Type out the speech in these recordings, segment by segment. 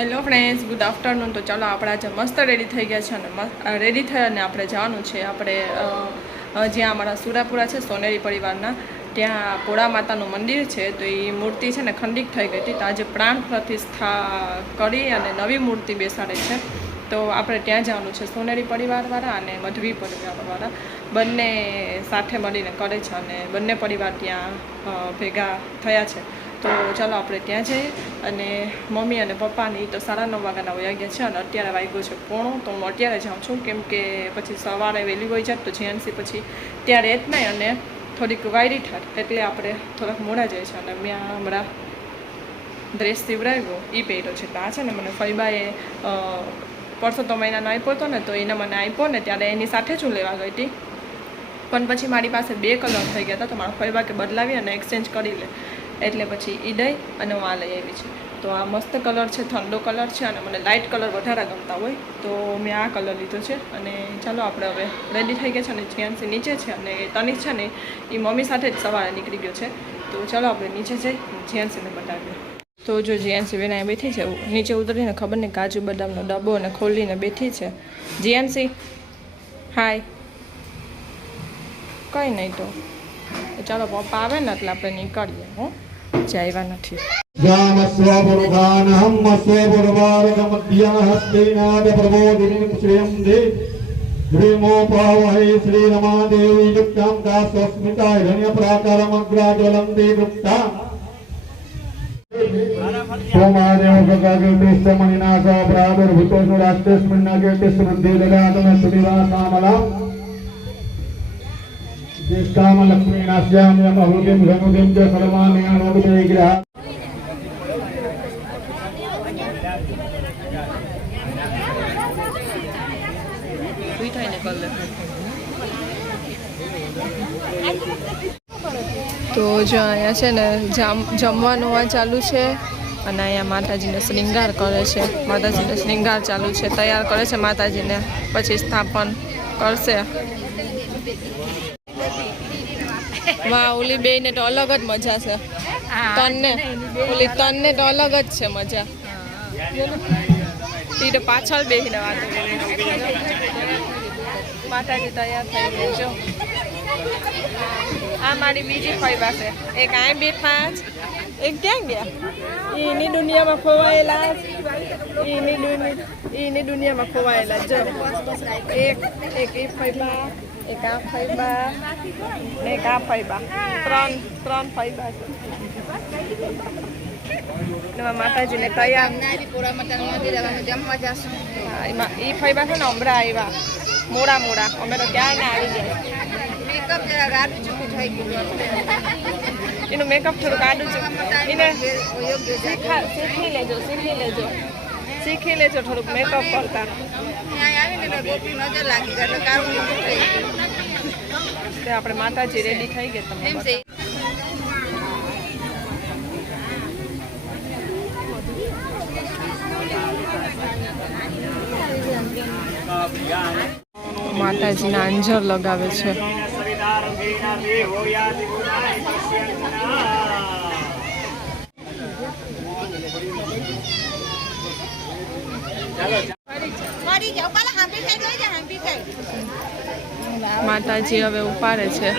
Hello friends, good afternoon. તો ચાલો આપણે આજે મસ્ત રેડી થઈ ગયા છે અને રેડી થઈ અને આપણે જવાનું છે આપણે જ્યાં અમારા સુરાપુરા છે સોનેરી પરિવારના, ત્યાં પોળા માતાનું મંદિર છે. તો એ મૂર્તિ છે ને ખંડિત થઈ ગઈ હતી, તો આજે પ્રાણ પ્રતિષ્ઠા કરી અને નવી મૂર્તિ બેસાડે છે. તો આપણે ત્યાં જવાનું છે. સોનેરી પરિવારવાળા અને મધવી પરિવારવાળા બંને સાથે મળીને કરે છે અને બંને પરિવાર ત્યાં ભેગા થયા છે. તો ચાલો આપણે ત્યાં જઈએ. અને મમ્મી અને પપ્પાની તો 9:30 વાગ્યાના વયા ગયા છે અને અત્યારે વાગ્યો છે 9:45. તો હું અત્યારે જાઉં છું, કેમ કે પછી સવારે વહેલી હોય જાય તો જીએનસી પછી ત્યાં રહે જ નહીં અને થોડીક વાયરી થાય, એટલે આપણે થોડાક મોડા જઈએ છીએ. અને મેં હમણાં ડ્રેસ સીવડાવ્યો એ પહેર્યો છે. તો આ છે ને મને ફઈબાએ પરસો તો મહિનાનો આપ્યો હતો ને, તો એને મને આપ્યો ને ત્યારે એની સાથે જ હું લેવા ગઈ હતી. પણ પછી મારી પાસે 2 કલર થઈ ગયા હતા, તો મારા ફઈબા કે બદલાવી અને એક્સચેન્જ કરી લે, એટલે પછી એ દઈ અને હું આ લઈ આવી છે. તો આ મસ્ત કલર છે, ઠંડો કલર છે અને મને લાઇટ કલર વધારે ગમતા હોય, તો મેં આ કલર લીધો છે. અને ચાલો આપણે હવે રેડી થઈ ગયા છે અને જીએનસી નીચે છે અને તનિક છે ને એ મમ્મી સાથે જ સવારે નીકળી ગયો છે. તો ચાલો આપણે નીચે જઈ જીએનસીને બતાવીએ. તો જો જીએનસી બેન અહીંયા બેઠી છે, નીચે ઉતરીને ખબર નહીં કાજુ બદામનો ડબ્બો અને ખોલીને બેઠી છે. જીએનસી હાય. કંઈ નહીં. તો ચાલો પપ્પા આવે ને એટલે આપણે નીકળીએ. હું જાયવા નથી. लक्ष्मी नास्याम यमहुदिम घनुदिम च सर्वान्यानोदिमे ग्रह તો જો અહીંયા છે ને જમવાનું આ ચાલુ છે અને અહીંયા માતાજીને શ્રૃંગાર કરે છે. માતાજીને શ્રૃંગાર ચાલુ છે, તૈયાર કરે છે માતાજીને, પછી સ્થાપન કરશે. વાહ, ઓલી બેને તો અલગ જ મજા છે. તનને તો અલગ જ છે મજા. એ તો પાછળ બેસીને વાતો માતાજી તૈયાર થઈ ગયા. જો આ મારી બીજી ફઈબા છે. એક આ બેઠા જ, એક ક્યાં ગયા? એની દુનિયામાં ખોવાયેલા, એની દુનિયામાં ખોવાયેલા. જો એક એ ફઈબા, એક આ ફઈબા, એક આ ફઈબા, ત્રણ ફઈબા છે. માતાજીને તૈયાર એ ફઈબા છે ને હમણાં આવ્યા મોડા. અમે તો ક્યાંય ને આવી ગયા. એનું મેકઅપ થોડુંક આડું છે. એને શીખી લેજો થોડુંક મેકઅપ કરતા. આપણે માતાજી રેડી થઈ ગયા. તમને માતાજીના અંજર લગાવે છે. માતાજી હવે ઉપાડે છે.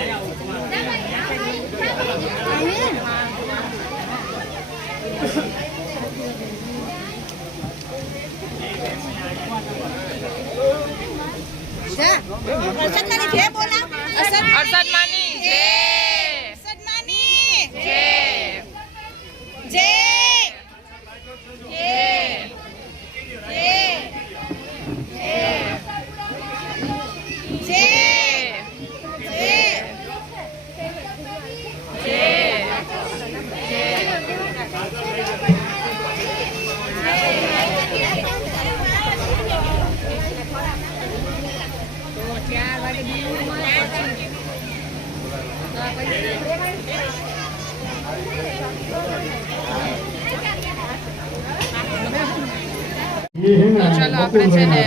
ચાલો આપણે છે ને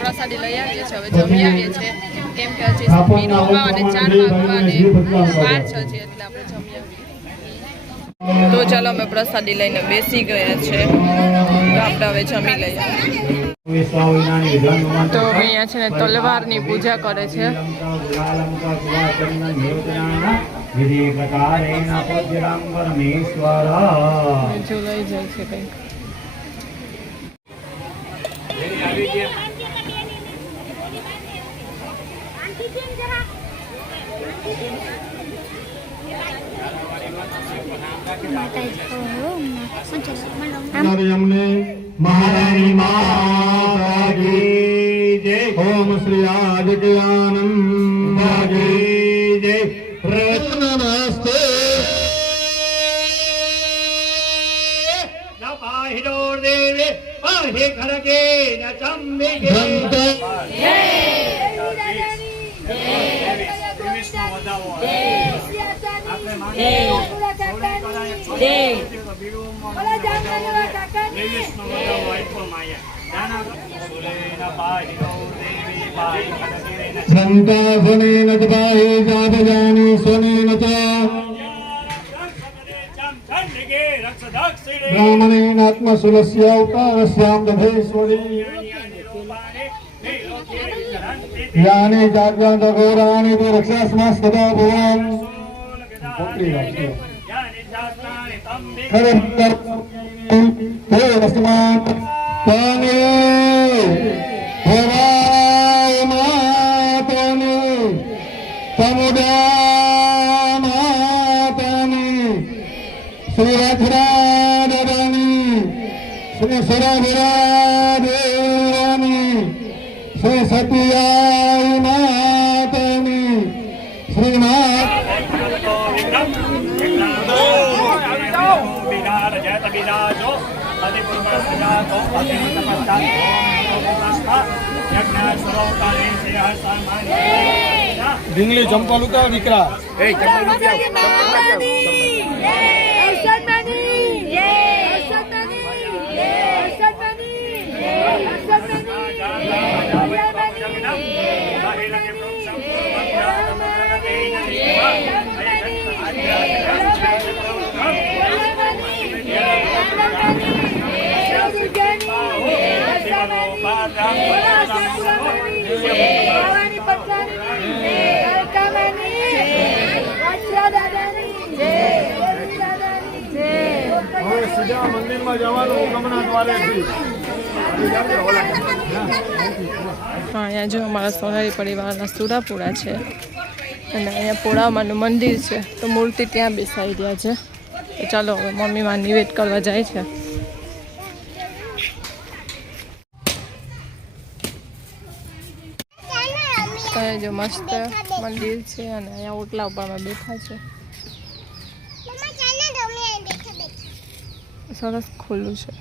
પ્રસાદી લઈ આવીએ છીએ. હવે જમી આવીએ છીએ, કેમ કે હજી મીનું અને 4 વાગવા અને 12 છે, એટલે આપણે જમી આવીએ. તો ચાલો અમે પ્રસાદી લઈને બેસી ગયા છે, તો આપણે હવે જમી લઈએ. તો અહીંયા છે ને તલવારની પૂજા કરે છે. જોડાઈ જાય છે કંઈક. महारानी माता की जय। ओम श्री आदित्यानंद की जय। नमस्ते न पाहिडोर देवे पाहि खरगे न चंबिके संतासनेन च पाहि जातजानि स्वनेन च ब्राह्मणेन आत्मशूलस्य उतारस्यां दधेश्वरी यानि जाग्रन्तघोराणि ते रक्षास्मास्तदा भुवन् श्री श्री सत्याय मातानी श्रीनाथ ढींगली चंपल उतार दीकरा मंदिर में जवानो गमना द्वारे હા, અહીંયા જો અમારા સોનારી પરિવારના સુરાપુરા છે અને અહીંયા પોળામાનું મંદિર છે, તો મૂર્તિ ત્યાં બેસાઈ રહ્યા છે. તો ચાલો હવે મમ્મીમાં નિવેદ કરવા જાય છે. અહીંયા જો મસ્ત મંદિર છે અને અહીંયા ઓટલા ઉપરમાં બેઠા છે. સરસ ખુલ્લું છે.